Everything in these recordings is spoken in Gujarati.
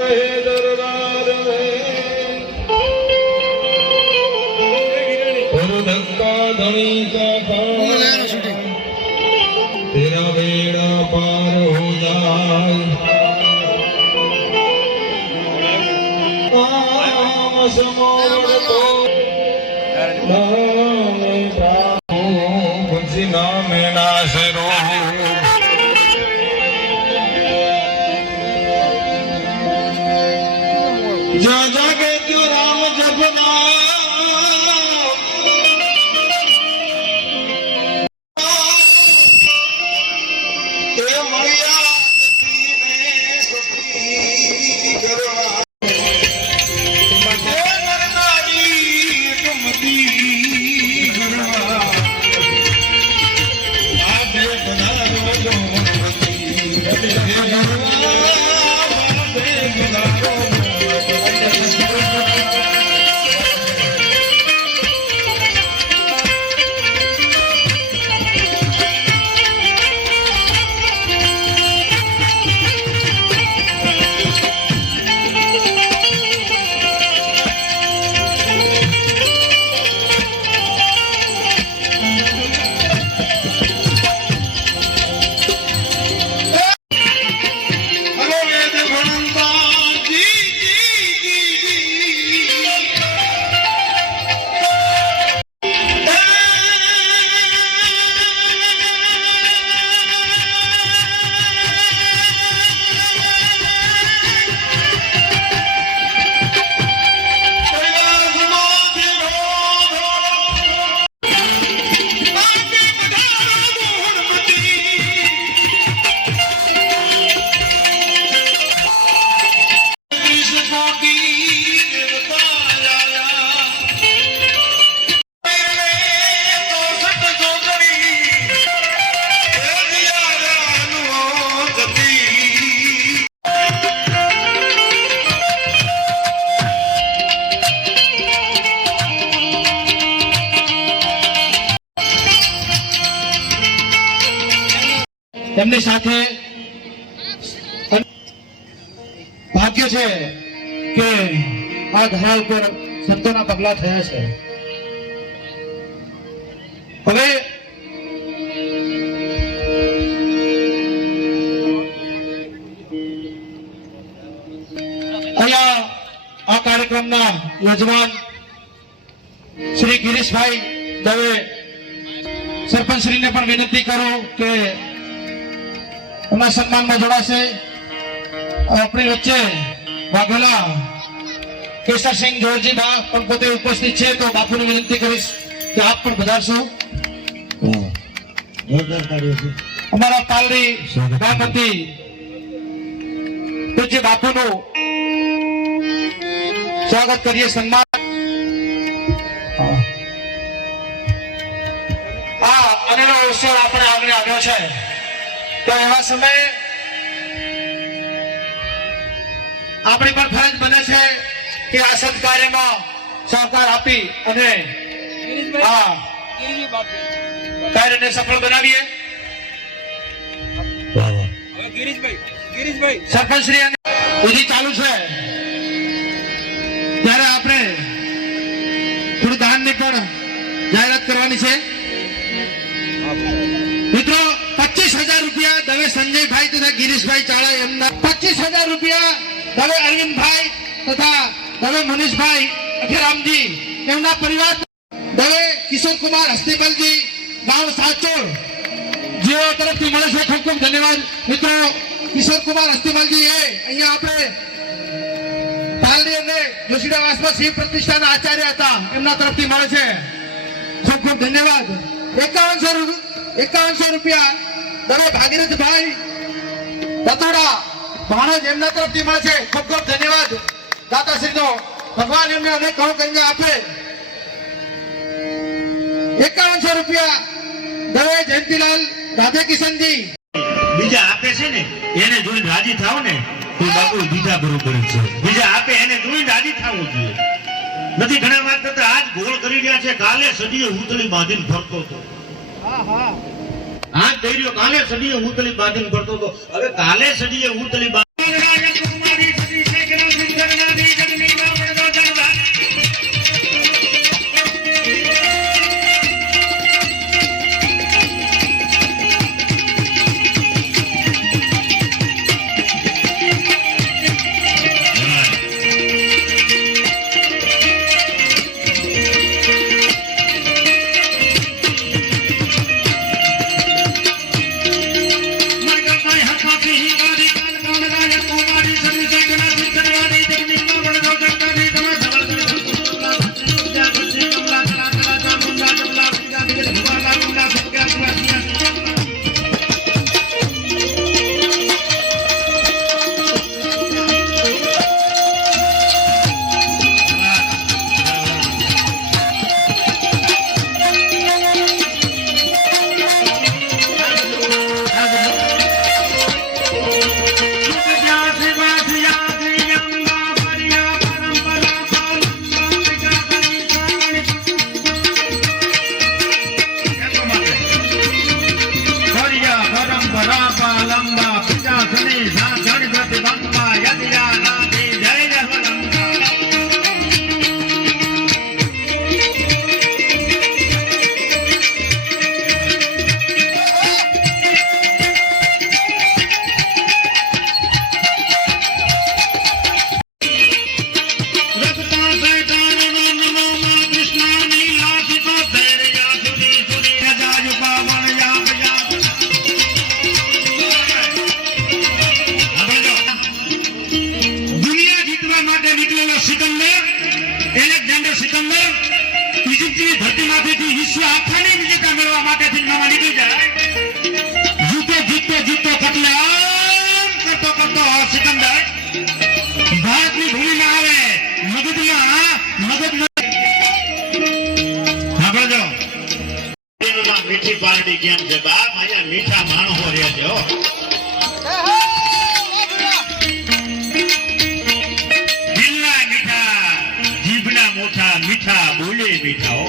कहे दरबार में और धक्का धनी का तेरा बेड़ा पार हो जाए समोर तो नाम नासरो जा जागे क्यों राम जपना તેમની સાથે ભાગ્ય છે કે આ ધરા ઉપર સંતોના પગલા થયા છે. હવે અહીંયા આ કાર્યક્રમના યજમાન શ્રી ગિરીશભાઈ દવે સરપંચ શ્રીને પણ વિનંતી કરું કે એમના સન્માનમાં જોડાશે. આપણી વચ્ચે વાઘેલા કેસરસિંહ જોરજી બા પણ પોતે ઉપસ્થિત છે, તો બાપુને વિનંતી કરીશ કે આપ પણ પધારશો. અમારા પાલડી ગામથી પૂજ્ય બાપુનું સ્વાગત કરીએ. સન્માન અનેરો અવસર આપણે આગળ આવ્યો છે, તો એવા સમયે આપણી પણ ફરજ બને છે કે આ સત્કાર્યમાં સહકાર આપી અને આ કાર્યને સફળ બનાવીએ. સરપંચ શ્રી વિધિ ચાલુ છે ત્યારે આપણે થોડું દાનની પણ જાહેરાત કરવાની છે. મિત્રો 25,000 રૂપિયા દવે સંજયભાઈ તથા ગિરીશભાઈ ચાળા એમના 25,000 રૂપિયા દવે અરવિંદભાઈ તથા દવે મનીષભાઈ અખેરામજી એમના પરિવાર, દવે કિશોરકુમાર હસ્તીબલજી ગામ સાચોડ જેઓ તરફથી મળે છે. ખૂબ ખૂબ ધન્યવાદ મિત્રો. કિશોરકુમાર હસ્તીબલજી એ અહીંયા આપણે પાલડી અને જોશીડાવાસમાં શિવ પ્રતિષ્ઠાના આચાર્ય હતા, એમના તરફથી મળે છે. ખૂબ ખૂબ ધન્યવાદ. 5100 રૂપિયા દવે ભાગીરથભાઈ રતોડા ભાણજ એમના તરફથી મળે છે. ખૂબ ખૂબ ધન્યવાદ દાતાશ્રીનો. ભગવાન એમને અનેક કલ્યાણ આપે. 5100 રૂપિયા દવે જયંતિલાલ રાધે કિશનજી. બીજા આપે છે ને એને જોઈને રાજી થાવ ને તો બાપુ બીજા બરોબર છે. બીજા આપે એને જોઈને રાજી થવું જોઈએ. નથી ઘણા વાત કરતા આજ ગોળ કરી રહ્યા છે, કાલે સદીએ હુતળી બાંધીને ફરતો હતો. આજ દૈર્યો કાલે સદીએ હુતળી બાંધીને ફરતો હતો. હવે કાલે સદીએ હુતળી બાંધી સિકંદર, એલેક્ઝાન્ડર સિકંદર ઇજિપ્તની ધરતીમાંથી વિશ્વ આખાની વિજેતા મેળવવા માટેથી મામા નીકળી જાય. જીતો કતલેઆમ કરતો સિકંદર ભારતની ભૂમિમાં આવે. મગજમાં સાંભળજો. મીઠી પાર્ટી કેમ છે બાપ? અહીંયા મીઠા માણસો રહે છે હો. દિલના મીઠા, જીભના મોઠા, મીઠા બોલે મીઠા હો.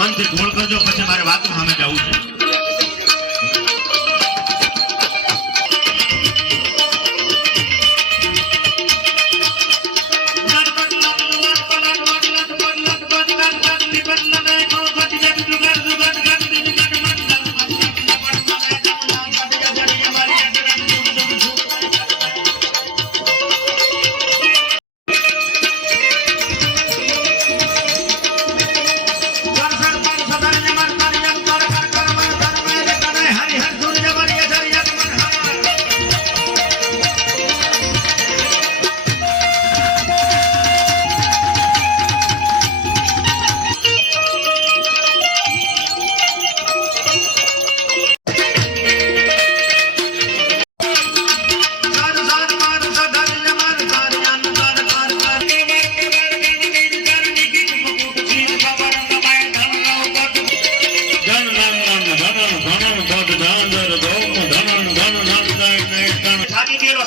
મનથી ગોળ કરજો, પછી મારે વાતો સામે જવું છે.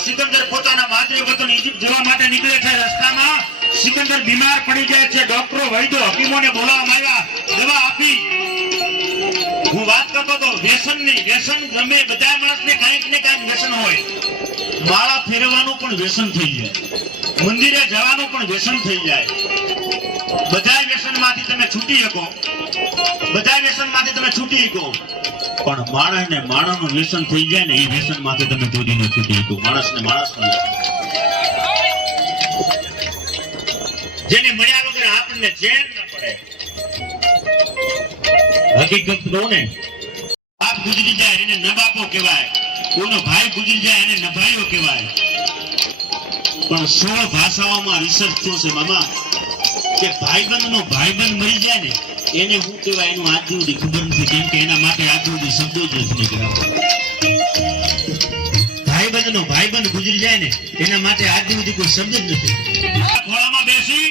સિકંદર પોતાના માતૃ વતન ઇજિપ્ત જવા માટે નીકળે છે. રસ્તામાં સિકંદર બીમાર પડી જાય છે. ડોક્ટરો, વૈદ્યો, હકીમોને બોલાવવામાં આવ્યા, દવા આપી. હું વાત કરતો તો વ્યસનની. વ્યસન ગમે બધા માણસને કાંઈક ને કાંઈક વ્યસન હોય. માળા ફેરવવાનું પણ વ્યસન થઈ જાય, મંદિરે જવાનું પણ વ્યસન થઈ જાય. બધા વ્યસનમાંથી તમે છૂટી શકો, બધા વ્યસનમાંથી તમે છૂટી શકો. પણ માણસને માણસનું વ્યસન થઈ જાય ને, એ વ્યસન માંથી તમે કોઈ ન છૂટી શકો. માણસને માણસનું જેને મળ્યા વગર આપણને ચેન ન પડે. હકીકત કહું ને, બાપ ગુજરી જાય એને નબાપો કહેવાય, કોઈનો ભાઈ ગુજરી જાય એને નભાઈઓ કહેવાય. પણ 16 ભાષાઓમાં રિસર્ચ થયો છે મામા કે ભાઈબંધનો ભાઈબંધ મરી જાય ને એને શું કહેવાય એનું આજ સુધી ખબર નથી. કેમ કે એના માટે આજ સુધી શબ્દો જ નથી નીકળ્યા. ભાઈબંધનો ભાઈબંધ ગુજરી જાય ને એના માટે આજ સુધી કોઈ શબ્દ જ નથી. ખોળામાં બેસી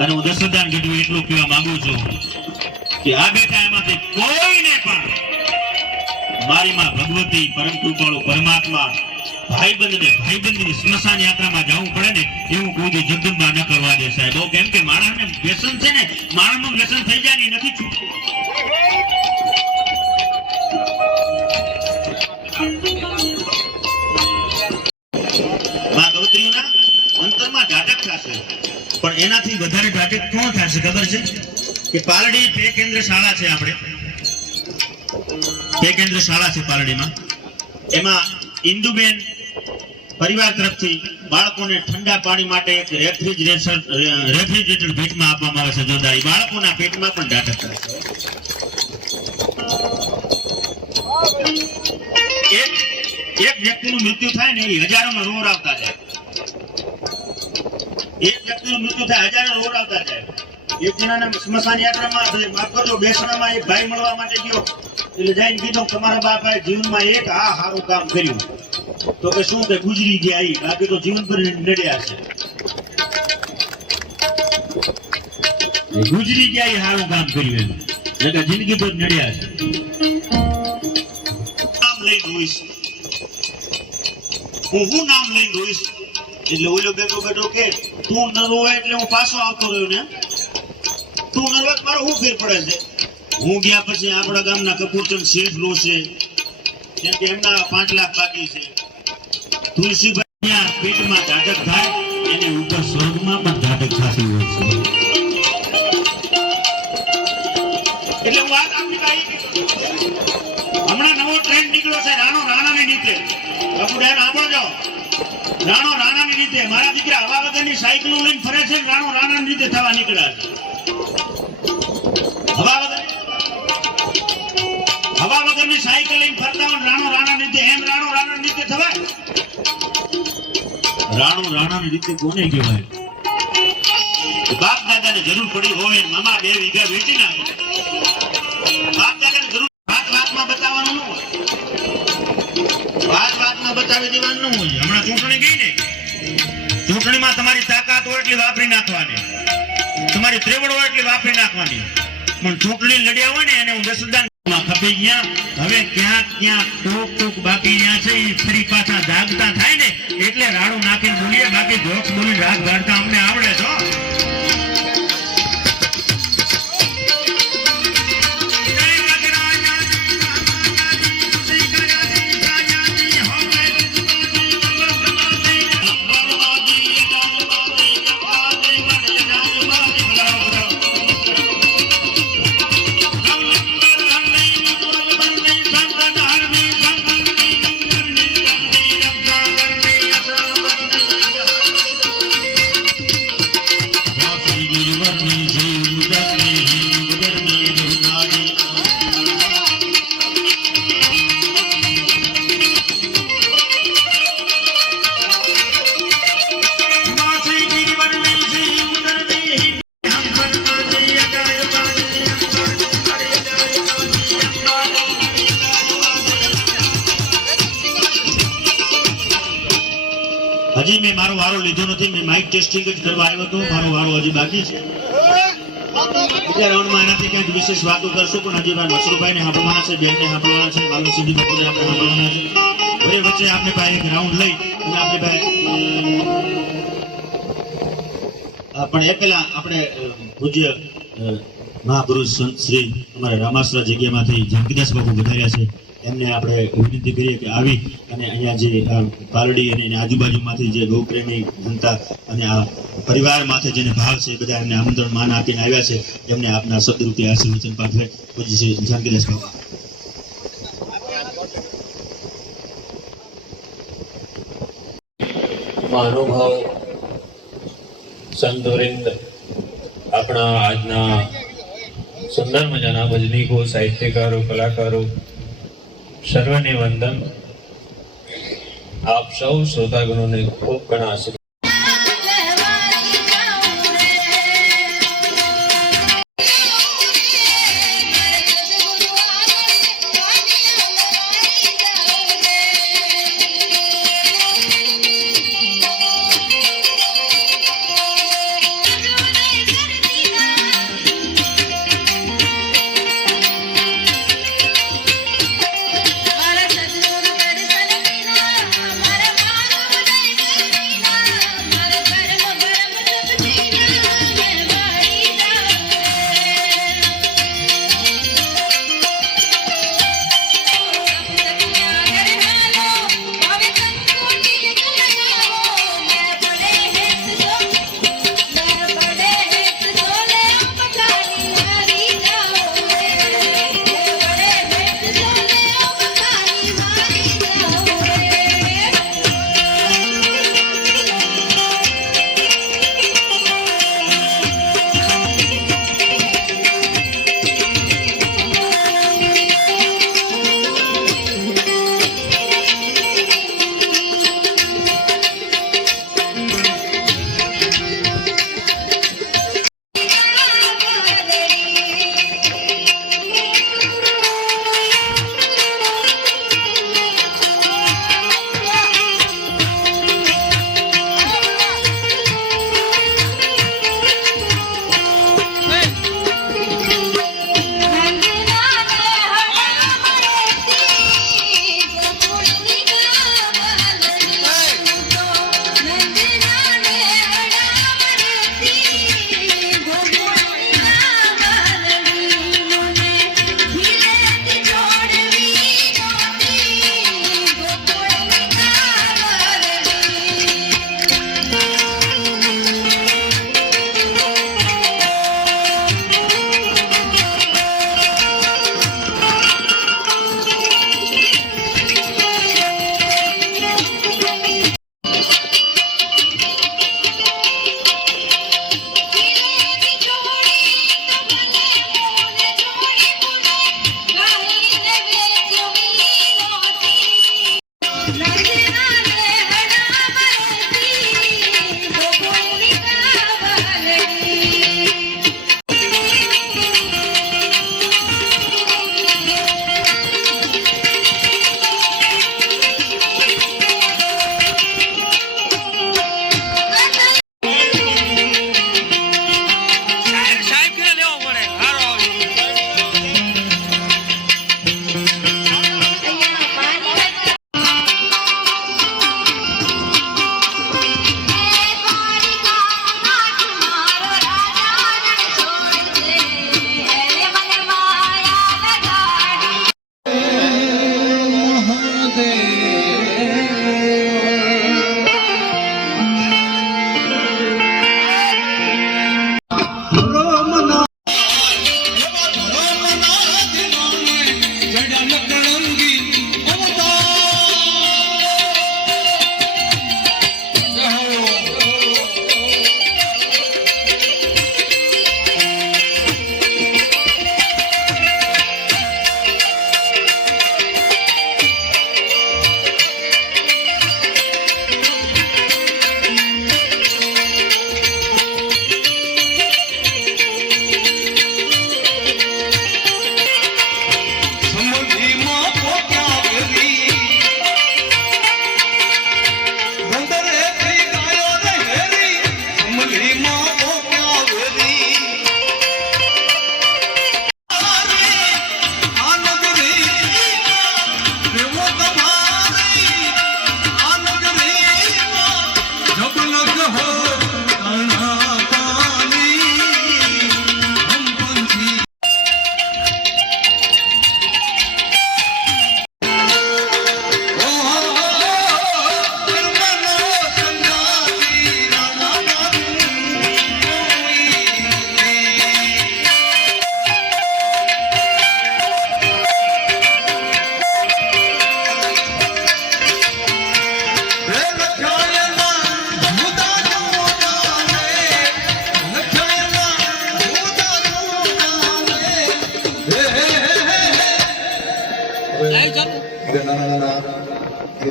અને હું દસદાન ગઢવી એટલું કહેવા માંગુ છું કે આ બેટા એમાંથી કોઈને પણ મારી માં ભગવતી, પરમ કૃપાળુ પરમાત્મા ભાઈબંધની સ્મશાન યાત્રામાં જવું પડે ને એવું કોઈ દી જગદંબા ન કરવા દે સાહેબ. કેમ કે માણસને વ્યસન છે ને, માણસનું વ્યસન થઈ જાય ને એ નથી છૂટતું. માં ગૌત્રીઓના અંતરમાં ઝાટક થશે, પણ એનાથી વધારે ઝાટક કોણ થશે ખબર છે? કે પાલડી પે કેન્દ્ર શાળા છે. આપણે પે કેન્દ્ર શાળા છે પાલડીમાં. એમાં ઇન્દુબેન પરિવાર તરફથી બાળકોને ઠંડા પાણી માટે એક રેફ્રિજરેટર ભેટમાં આપવામાં આવે છે. જોરદાર. બાળકોના પેટમાં પણ ઝાટક થશે. એક વ્યક્તિનું મૃત્યુ થાય ને એ હજારોમાં રોડ આવતા જાય. એક વ્યક્તિનું મૃત્યુ થાય હજારો રોડ આવતા જાય. એક જણાને સ્મશાન યાત્રામાં માફ કરજો બેસણામાં એક ભાઈ મળવા માટે ગયો, એટલે જઈને કીધું તમારા બાપાએ જીવનમાં એક આ સારું કામ કર્યું. તો કે શું કે ગુજરી ગયા ઈ, બાકી તો જીવનભર નડ્યા છે. ગુજરી ગયા એ સારું કામ કર્યું એમ, એટલે જિંદગી ભર નડ્યા છે. નામ લઈને રોઈશ હું નામ લઈને રોઈશ? એટલે ઓલો બેઠો બેઠો કે તું નરો હોય એટલે હું પાછો આવતો રહ્યો ને તું નરો હોય તો મારો શું ફેર પડે છે હું ગયા પછી આપણા ગામના કપૂરચંદ શેઠ લો છે કેમ કે એમના 5 લાખ બાકી છે તુલસીભાઈ પેટમાં ધાડક થાય એને ઉપર સ્વર્ગમાં પણ ધાડક થતી હોય છે એટલે હું વાત આપની પાસે હમણાં નવો ટ્રેન્ડ નીકળ્યો છે રાણો રાણાની રીતે કપૂર સાંભળજો રાણો રાણાની રીતે મારા દીકરા હવા વગરની સાયકલો લઈને ફરે છે રાણો રાણાની રીતે થવા નીકળ્યા છે હવા વગરની સાયકલ લઈને ફરતા હોય રાણો રાણાની રીતે એમ રાણો રાણાની રીતે થવાય રાણો રાણાની રીતે કોને કહેવાય બાપ દાદાને જરૂર પડી હોય મામા 2 વીઘા વેચી નાખે બાપ દાદાને જરૂર વાતમાં બતાવવાનું ન હોય વાતમાં બતાવી દેવાનું ન હોય હમણાં ચૂંટણી ગઈ ને ચૂંટણીમાં તમારી તાકાત હોય એટલી વાપરી નાખવાની તમારી ત્રેવડ હોય એટલી વાપરી નાખવાની પણ ચૂંટણી લડ્યા હોય ને એને હું દસદાનમાં ખપી ગયા હવે ક્યાંક ટોક બાકી રહ્યા છે એ ફરી પાછા જાગતા થાય ને એટલે રાડું નાખીને બોલીએ બાકી જોક્સ બોલી રાગ વાળતા અમને આવડે છો હજી મેં મારો વારો લીધો નથી મેં માઇક ટેસ્ટિંગ જ કરવા આવ્યો હતો મારો વારો હજી બાકી છે બીજા રાઉન્ડમાં એનાથી ક્યાંક વિશેષ વાતો કરશું પણ હજી વાર મસરૂભાઈને સાંભળવાના છે બેનને સાંભળવાના છે બાલુ સિદ્ધિ બાપુને આપણે સાંભળવાના છે વળી વચ્ચે આપણે પાસે એક રાઉન્ડ લઈ અને આપણે પાસે પણ એ પહેલા આપણે પૂજ્ય મહાપુરુષ સંત શ્રી અમારા રામાસરા જગ્યામાંથી જાનકીદાસ બાપુ વધાર્યા છે એમને આપણે વિનંતી કરીએ કે આવી અને અહીંયા જે પાલડી અને એની આજુબાજુમાંથી જે ગૌપ્રેમી જનતા અને આ પરિવાર માથે જેને ભાવ છે એ બધા એમને આમંત્રણ માન આપીને આવ્યા છે એમને આપના શબ્દરૂપે આશીર્વચન પાઠવે પૂજ્ય શ્રી જાનકીદાસ બાપુ મહાનુભાવ સંતવૃંદ આપણા આજના સુંદર મજાના ભજનીકો સાહિત્યકારો કલાકારો સર્વને વંદન આપ સૌ શ્રોતાગણોને ખૂબ ઘણા આશીર્વાદ મારા સદગુરુ દર્શન વિના મારા માનવ દર્શન વિના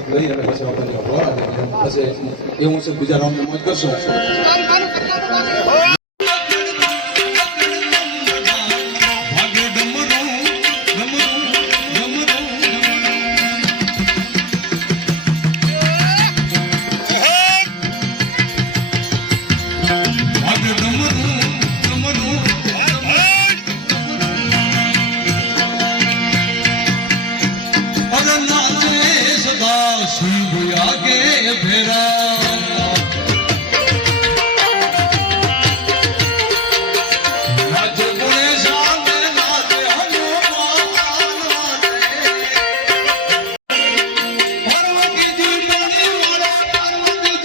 લઈ અને પછી આપણે પછી એવું છે બીજા રાઉન્ડ મોજ કરશું. વાગે ડમરું ડમરું ડમરું વાગે ડમરું ડમરું અરે નાચે સદા શિવ આગે ભેરા નાચે ગુણે સામે નાચે હનુમાન પાર્વતી જી મણી વાળા પાર્વતી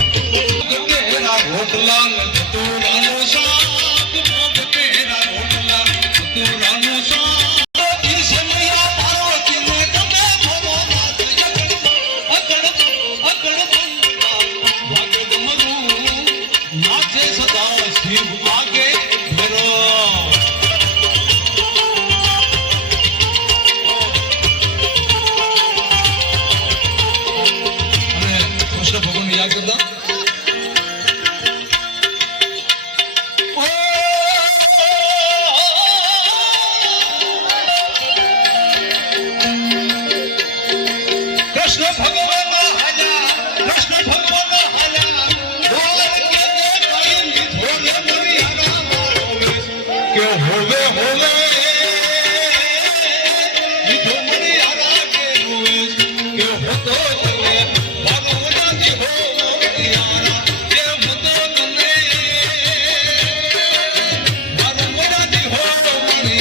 તેરા રોટલા તુરાનો શાક ભોગ તેરા રોટલા તુરાનો શાક ઈશ્વરિયા પાર્વતી ને ગમે ભવો નાથ અગણ વાગે ડમરું નાચે સદા શિવ આગે ભેરો અને કૃષ્ણ ભગવાનને યાદ કરતા કૃષ્ણ ભગવાન હાજા કૃષ્ણ ભગવાન હાજા બોલ કે કઈ ધોલે મરી આના મારો વેશ કે હોવે હોવે લીધો મરી આના કે વેશ કે હોતો તને મારો નથી હો યારા કે હોતો તને મારો નથી હો યારા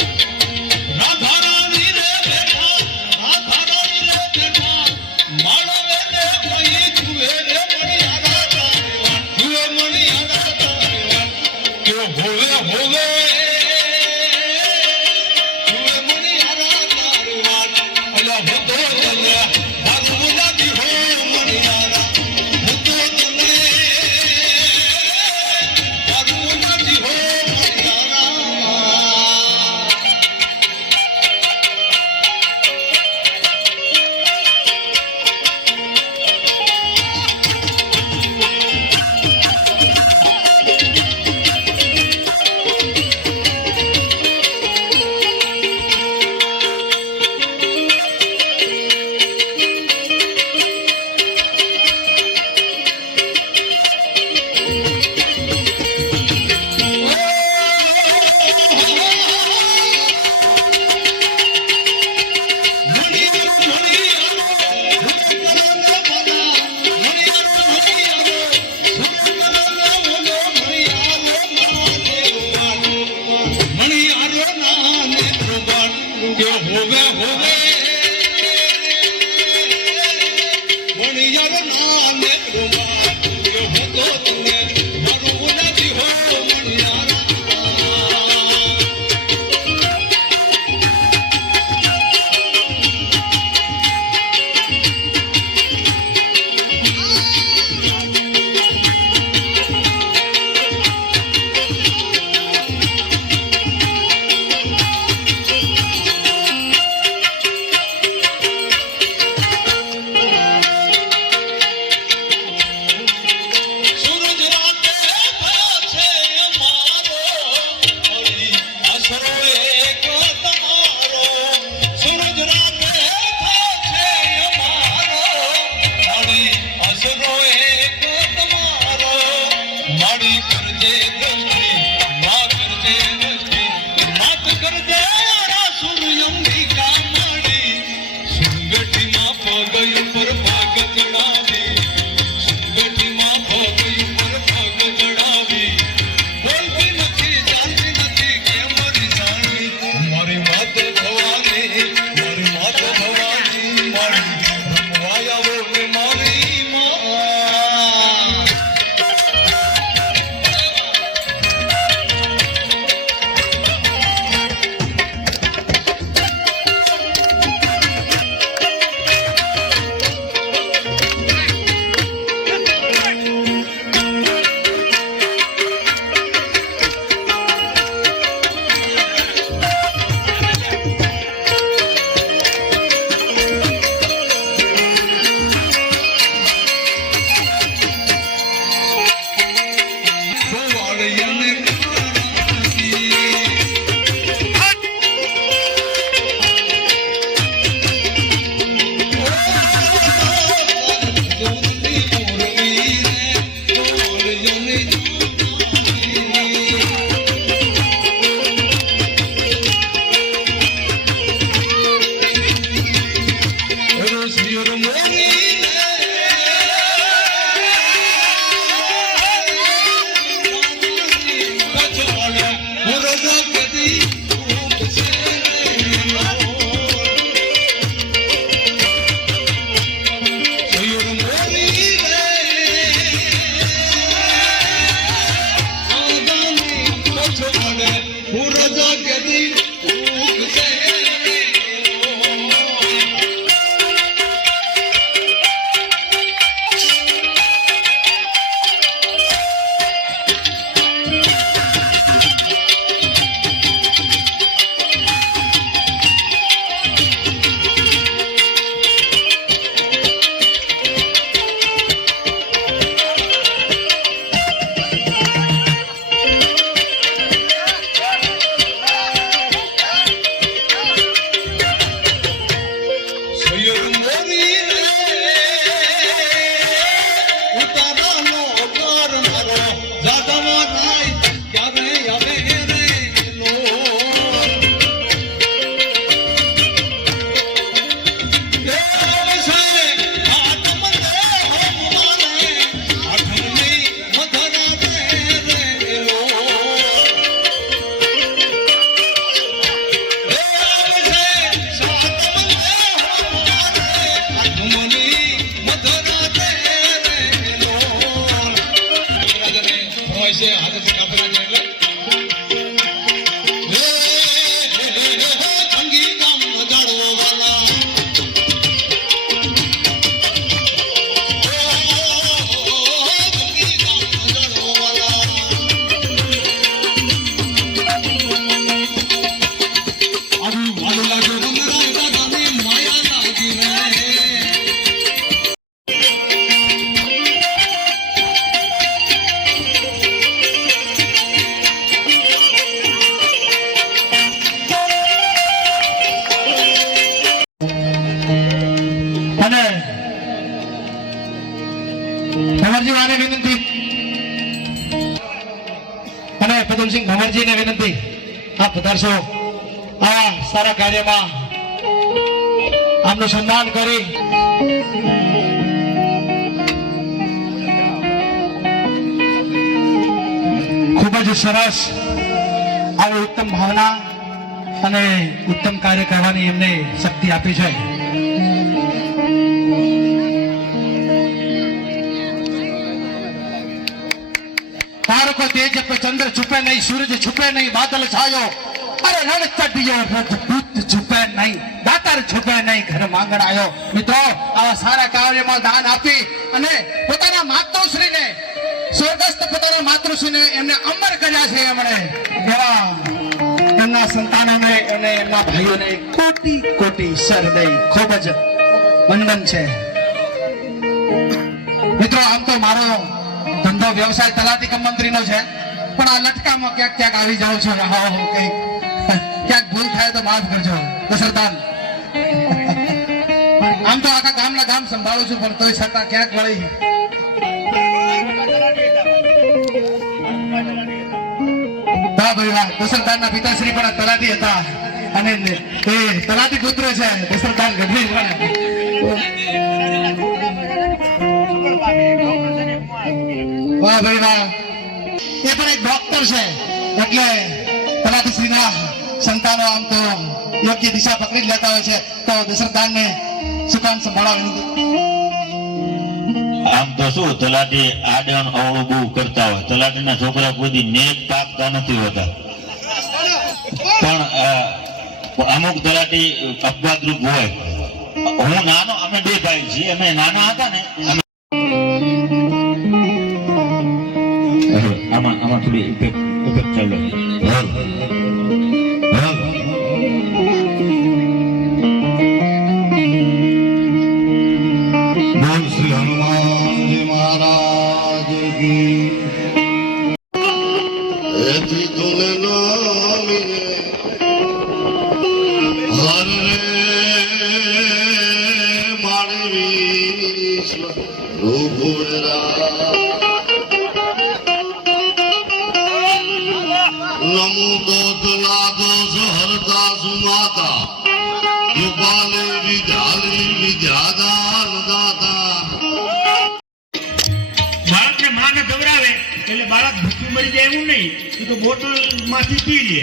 રાધા રાણી રે બેઠા રાધા રાણી રે બેઠા માળવે ને કોઈ જુએ રે મણિયારા તારેવાન જુએ મણિયારા તારેવાન કે હોવે હોવે જુએ મણિયારા તારેવાન અલા હોતો તને મારું નથી હો મણિયારા હોતો તને મારું નથી હો મણિયારા ભંવરજી વાને વિનંતી અને પદમસિંહ ભંવરજીને વિનંતી આપ પધારશો આ સારા કાર્યમાં આમનું સન્માન કરી ખૂબ જ સરસ આવી ઉત્તમ ભાવના અને ઉત્તમ કાર્ય કરવાની એમને શક્તિ આપી છે तार को तेज पे चंद्र छुपे नहीं, सूरज छुपे नहीं, बादल छायो, अरे रण चढ़ियो रजपूत छुपे नहीं, दातार छुपे नहीं, घर માંગણ આયો. મિત્રો આવા સારા કાર્યમાં દાન આપી અને પોતાના માતૃશ્રીને સ્વર્ગસ્થ પોતાના માતૃશ્રીને એમને અમર કર્યા છે એમણે એવા એમના સંતાનોને અને એમના ભાઈઓને કોટી કોટી શરદય ખૂબ જ વંદન છે. મિત્રો આમ તો મારો ધંધો વ્યવસાય તલાટી કમ મંત્રીનો છે પણ આ લટકામાં ક્યાંક ક્યાંક આવી જાઉં છું કઈ ક્યાંક ભૂલ થાય તો માફ કરજો દશરથાન. આમ તો આખા ગામના ગામ સંભાળું છું પણ તોય છતાં ક્યાંક વળી વાહ ભાઈ વાહ. દશરથાનના પિતાશ્રી પણ તલાટી હતા અને એ તલાટી પુત્ર છે દશરથાન ગઢવી. વાહ ભાઈ વાહ. એ પણ એક ડોક્ટર છે એટલે તલાટીશ્રીના સંતાનો આમ તો યોગ્ય દિશા પકડી જ લેતા હોય છે. તો દશરથદાનને સુકાન સંભાળવા આમ તો શું તલાટી આડણ અવળું બહુ કરતા હોય. તલાટીના છોકરા કોઈ નેક પાકતા નથી હોતા પણ અમુક તલાટી અપવાદરૂપ હોય. હું નાનો અમે બે ભાઈ છીએ. અમે નાના હતા ને આમાં થોડી ઇફેક્ટ ચાલુ બોલ શ્રી હનુમાનજી મહારાજ કી એથી તુને નામીએ હર રે માનવી રૂપવેરા નમો દોતલા દોષ હરતા સુમાતા કૃપાલે વિદ્યાલી વિદ્યાદાન દાતા. બાળકને માને દવરાવે એટલે બાળક ભૂખ્યું મરી જાય એવું નહીં. એ તો બોટલ માંથી પી લે.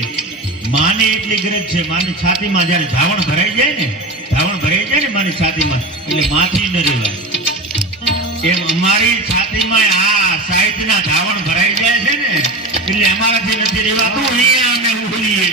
માને એટલી ગરજ છે. માની છાતીમાં જયારે ધાવણ ભરાઈ જાય ને માની છાતીમાં એટલે માથી ન રહેવાય. એમ અમારી છાતીમાં આ સાહિત્યના ધાવણ ભરાઈ જાય છે ને એટલે અમારાથી નથી રહેવાતું. અહીંયા અમે ઉભલીએ